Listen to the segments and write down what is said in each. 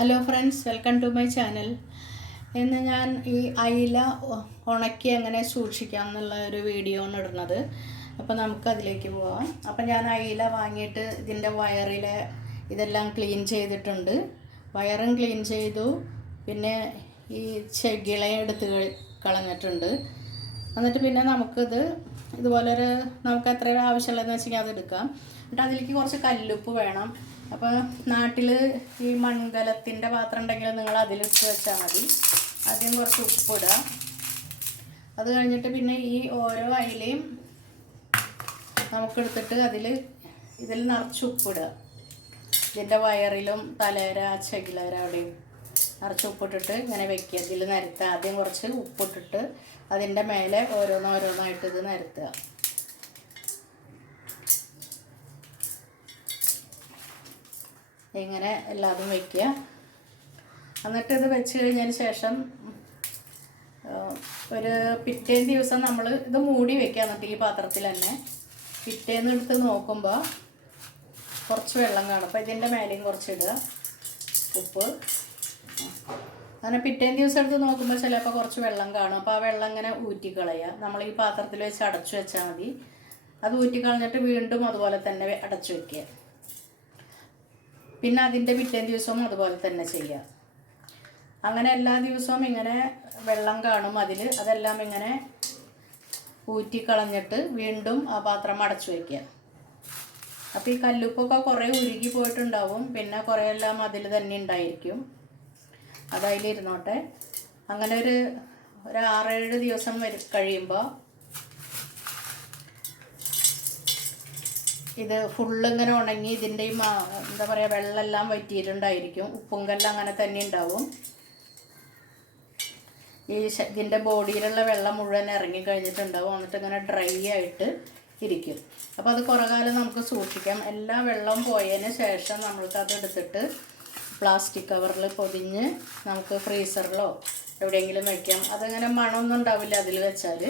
Hello friends, welcome to my channel. ഇന്ന് ഞാൻ ഈ അയില ഉണക്കി എങ്ങനെ സൂക്ഷിക്കാം എന്നുള്ള ഒരു വീഡിയോ ആണ് ഇടുന്നത്. അപ്പോൾ നമുക്കതിലേക്ക് പോവാം. അപ്പോൾ ഞാൻ അയില വാങ്ങിയിട്ട് ഇതിൻ്റെ വയറിലെ ഇതെല്ലാം ക്ലീൻ ചെയ്തിട്ടുണ്ട്. വയറും ക്ലീൻ ചെയ്തു, പിന്നെ ഈ ചെകിള എടുത്ത് കളഞ്ഞിട്ടുണ്ട്. എന്നിട്ട് പിന്നെ നമുക്കിത് ഇതുപോലൊരു നമുക്ക് എത്ര ആവശ്യമുള്ളതെന്ന് വെച്ചാൽ അതെടുക്കാം. എന്നിട്ട് അതിലേക്ക് കുറച്ച് കല്ലുപ്പ് വേണം. അപ്പോൾ നാട്ടിൽ ഈ മൺകലത്തിൻ്റെ പാത്രം ഉണ്ടെങ്കിൽ നിങ്ങൾ അതിലിട്ട് വെച്ചാൽ മതി. ആദ്യം കുറച്ച് ഉപ്പിടുക. അത് കഴിഞ്ഞിട്ട് പിന്നെ ഈ ഓരോ അയിലയും നമുക്കെടുത്തിട്ട് ഇതിൽ നിറച്ച് ഉപ്പിടുക. ഇതിൻ്റെ വയറിലും തലേര ചെകിളേര അവിടെയും നിറച്ച് ഉപ്പിട്ടിട്ട് ഇങ്ങനെ വെക്കുക. ഇതിൽ നിരത്തുക. ആദ്യം കുറച്ച് ഉപ്പിട്ടിട്ട് അതിൻ്റെ മേലെ ഓരോന്നോരോന്നായിട്ട് ഇത് നിരത്തുക. ഇങ്ങനെ എല്ലാതും വയ്ക്കുക. എന്നിട്ട് ഇത് വെച്ച് കഴിഞ്ഞതിന് ശേഷം ഒരു പിറ്റേന്ന് ദിവസം നമ്മൾ ഇത് മൂടി വയ്ക്കുക. എന്നിട്ട് ഈ പാത്രത്തിൽ തന്നെ പിറ്റേന്ന് എടുത്ത് നോക്കുമ്പോൾ കുറച്ച് വെള്ളം കാണും. അപ്പോൾ ഇതിൻ്റെ മേലെയും കുറച്ച് ഇടുക ഉപ്പ്. അങ്ങനെ പിറ്റേന്ന് ദിവസം എടുത്ത് നോക്കുമ്പോൾ ചിലപ്പോൾ കുറച്ച് വെള്ളം കാണും. അപ്പോൾ ആ വെള്ളം ഇങ്ങനെ ഊറ്റിക്കളയുക. നമ്മൾ ഈ പാത്രത്തിൽ വെച്ച് അടച്ചു വെച്ചാൽ മതി. അത് ഊറ്റിക്കളഞ്ഞിട്ട് വീണ്ടും അതുപോലെ തന്നെ അടച്ചു വയ്ക്കുക. പിന്നെ അതിൻ്റെ പിറ്റേ ദിവസവും അതുപോലെ തന്നെ ചെയ്യുക. അങ്ങനെ എല്ലാ ദിവസവും ഇങ്ങനെ വെള്ളം കാണും അതെല്ലാം ഇങ്ങനെ ഊറ്റിക്കളഞ്ഞിട്ട് വീണ്ടും ആ പാത്രം അടച്ചു വയ്ക്കുക. അപ്പോൾ ഈ കല്ലുപ്പൊക്കെ കുറേ ഉരുകി പോയിട്ടുണ്ടാവും. പിന്നെ കുറേ എല്ലാം അതിൽ തന്നെ ഉണ്ടായിരിക്കും. അതതിലിരുന്നോട്ടെ. അങ്ങനെ ഒരു 6-7 ദിവസം കഴിയുമ്പോൾ ഇത് ഫുള്ളിങ്ങനെ ഉണങ്ങി ഇതിൻ്റെ ഈ എന്താ പറയുക വെള്ളമെല്ലാം വറ്റിയിട്ടുണ്ടായിരിക്കും. ഉപ്പും കല്ലും അങ്ങനെ തന്നെ ഉണ്ടാവും. ഇതിൻ്റെ ബോഡിയിലുള്ള വെള്ളം മുഴുവൻ ഇറങ്ങിക്കഴിഞ്ഞിട്ടുണ്ടാവും. എന്നിട്ട് ഇങ്ങനെ ഡ്രൈ ആയിട്ട് ഇരിക്കും. അപ്പോൾ അത് കുറേ കാലം നമുക്ക് സൂക്ഷിക്കാം. എല്ലാ വെള്ളവും പോയതിന് ശേഷം നമ്മൾക്കത് എടുത്തിട്ട് പ്ലാസ്റ്റിക് കവറിൽ പൊതിഞ്ഞ് നമുക്ക് ഫ്രീസറിലോ എവിടെയെങ്കിലും വയ്ക്കാം. അതങ്ങനെ മണമൊന്നും ഉണ്ടാവില്ല അതിൽ വെച്ചാൽ.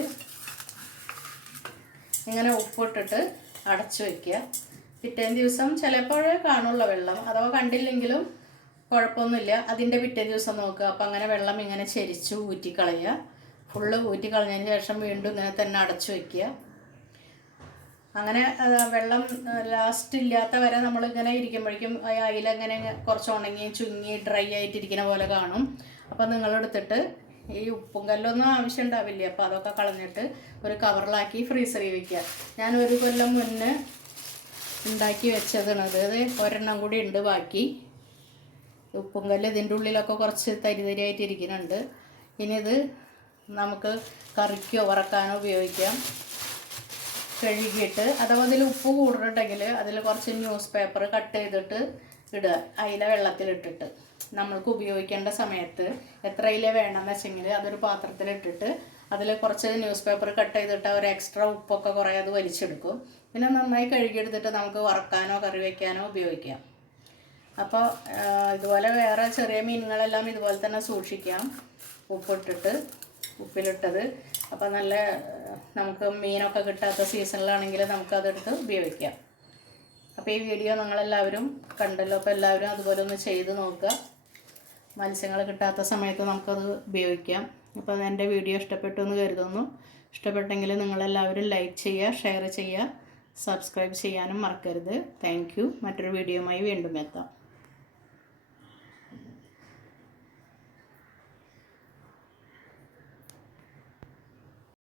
ഇങ്ങനെ ഉപ്പിട്ടിട്ട് അടച്ചു വയ്ക്കുക. പിറ്റേ ദിവസം ചിലപ്പോഴേ കാണുള്ള വെള്ളം, അഥവാ കണ്ടില്ലെങ്കിലും കുഴപ്പമൊന്നുമില്ല. അതിൻ്റെ പിറ്റേ ദിവസം നോക്കുക. അപ്പോൾ അങ്ങനെ വെള്ളം ഇങ്ങനെ ചെരിച്ച് ഊറ്റിക്കളയുക. ഫുള്ള് ഊറ്റിക്കളഞ്ഞതിന് ശേഷം വീണ്ടും ഇങ്ങനെ തന്നെ അടച്ചു വയ്ക്കുക. അങ്ങനെ വെള്ളം ലാസ്റ്റ് ഇല്ലാത്ത വരെ നമ്മളിങ്ങനെ ഇരിക്കുമ്പോഴേക്കും അയില ഇങ്ങനെ കുറച്ച് ഉണങ്ങി ചുങ്ങി ഡ്രൈ ആയിട്ടിരിക്കുന്ന പോലെ കാണും. അപ്പോൾ നിങ്ങളെടുത്തിട്ട് ഈ ഉപ്പും കല്ലൊന്നും ആവശ്യം ഉണ്ടാവില്ല. അപ്പോൾ അതൊക്കെ കളഞ്ഞിട്ട് ഒരു കവറിലാക്കി ഫ്രീസറിൽ വയ്ക്കുക. ഞാൻ 1 കൊല്ലം മുന്നേ ഉണ്ടാക്കി വെച്ചതാണത്. അത് ഒരെണ്ണം കൂടി ഉണ്ട് ബാക്കി. ഉപ്പും കല്ല് ഇതിൻ്റെ ഉള്ളിലൊക്കെ കുറച്ച് തരിതരിയായിട്ട് ഇരിക്കുന്നുണ്ട്. ഇനി ഇത് നമുക്ക് കറിക്കോ വറക്കാനോ ഉപയോഗിക്കാം. കഴുകിയിട്ട് അഥവാ അതിൽ ഉപ്പ് കൂടുതലുണ്ടെങ്കിൽ അതിൽ കുറച്ച് ന്യൂസ് പേപ്പർ കട്ട് ചെയ്തിട്ട് ഇടുക. അയില വെള്ളത്തിലിട്ടിട്ട് നമ്മൾക്ക് ഉപയോഗിക്കേണ്ട സമയത്ത് എത്ര അയില വേണമെന്ന് വെച്ചെങ്കിൽ അതൊരു പാത്രത്തിലിട്ടിട്ട് അതിൽ കുറച്ച് ന്യൂസ് പേപ്പർ കട്ട് ചെയ്തിട്ട് ഒരു എക്സ്ട്രാ ഉപ്പൊക്കെ കുറേ അത് വലിച്ചെടുക്കും. പിന്നെ നന്നായി കഴുകിയെടുത്തിട്ട് നമുക്ക് വറക്കാനോ കറി വയ്ക്കാനോ ഉപയോഗിക്കാം. അപ്പോൾ ഇതുപോലെ വേറെ ചെറിയ മീനുകളെല്ലാം ഇതുപോലെ തന്നെ സൂക്ഷിക്കാം. ഉപ്പിലിട്ടത്. അപ്പോൾ നല്ല നമുക്ക് മീനൊക്കെ കിട്ടാത്ത സീസണിലാണെങ്കിൽ നമുക്കതെടുത്ത് ഉപയോഗിക്കാം. അപ്പോൾ ഈ വീഡിയോ നിങ്ങളെല്ലാവരും കണ്ടല്ലോ. അപ്പോൾ എല്ലാവരും അതുപോലെ ഒന്ന് ചെയ്ത് നോക്കുക. മത്സ്യങ്ങൾ കിട്ടാത്ത സമയത്ത് നമുക്കത് ഉപയോഗിക്കാം. അപ്പോൾ എൻ്റെ വീഡിയോ ഇഷ്ടപ്പെട്ടു എന്ന് കരുതുന്നു. ഇഷ്ടപ്പെട്ടെങ്കിൽ നിങ്ങളെല്ലാവരും ലൈക്ക് ചെയ്യുക, ഷെയർ ചെയ്യുക, സബ്സ്ക്രൈബ് ചെയ്യാനും മറക്കരുത്. Thank you. മറ്റൊരു വീഡിയോയുമായി വീണ്ടും എത്താം.